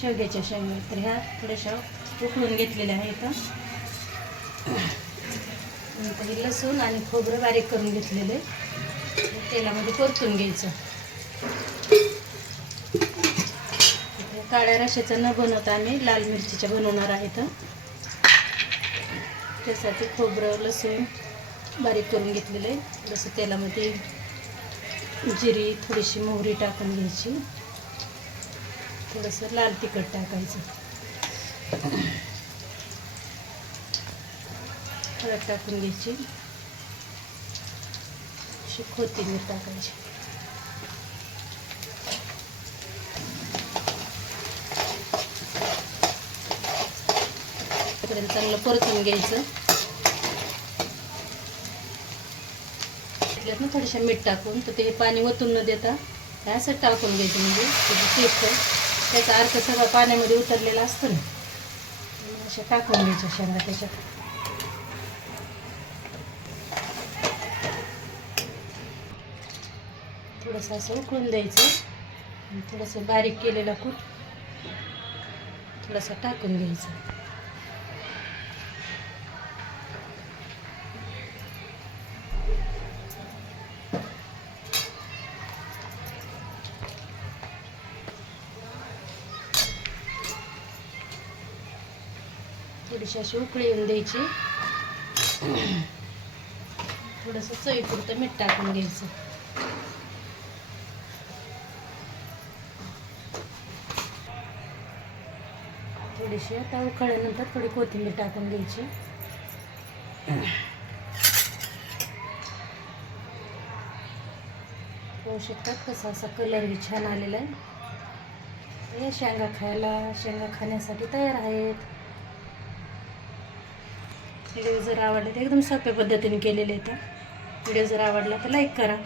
शेवग्याच्या शेंगा. तर ह्या थोड्याशा उकळून घेतलेल्या आहेत. नंतर हे लसूण आणि खोबरं बारीक करून घेतलेले तेलामध्ये परतून घ्यायचं. काळ्या रश्श्याचा न बनवता आम्ही लाल मिरचीच्या बनवणार आहेत. त्यासाठी खोबरं लसूण बारीक करून घेतलेले. जसं तेलामध्ये जिरी थोडीशी मोहरी टाकून घ्यायची. थोडंसं लाल तिखट टाकायचं. हळद टाकून घ्यायची. अशी कोथिंबीर टाकायची. चांगलं परतून घ्यायचं. त्याच्यात थोडंसं मीठ टाकून तर ते पाणी ओतून न देता असं टाकून घ्यायचं. म्हणजे त्याची टेस्ट त्याचा अर्क सगळा पाण्यामध्ये उतरलेला असतो ना. अशा टाकून घ्यायच्या शेंगा त्याच्यात. थोडंसं असं उकळून द्यायचं. थोडंसं बारीक केलेलं कूट थोडंसं टाकून घ्यायचं. थोडीशी अशी उकळी येऊन द्यायची. थोडंसं चवीपुरतं मीठ टाकून घ्यायचं. थोडीशी आता उकळल्यानंतर थोडी कोथिंबीर टाकून घ्यायची. पाहू शकतात कसा असा कलर बी छान आलेला आहे. हे शेंगा खाण्यासाठी तयार आहेत. व्हिडिओ जर आवडला तर एकदम सोप्या पद्धतीने केलेले आहेत. व्हिडिओ जर आवडला तर लाईक करा.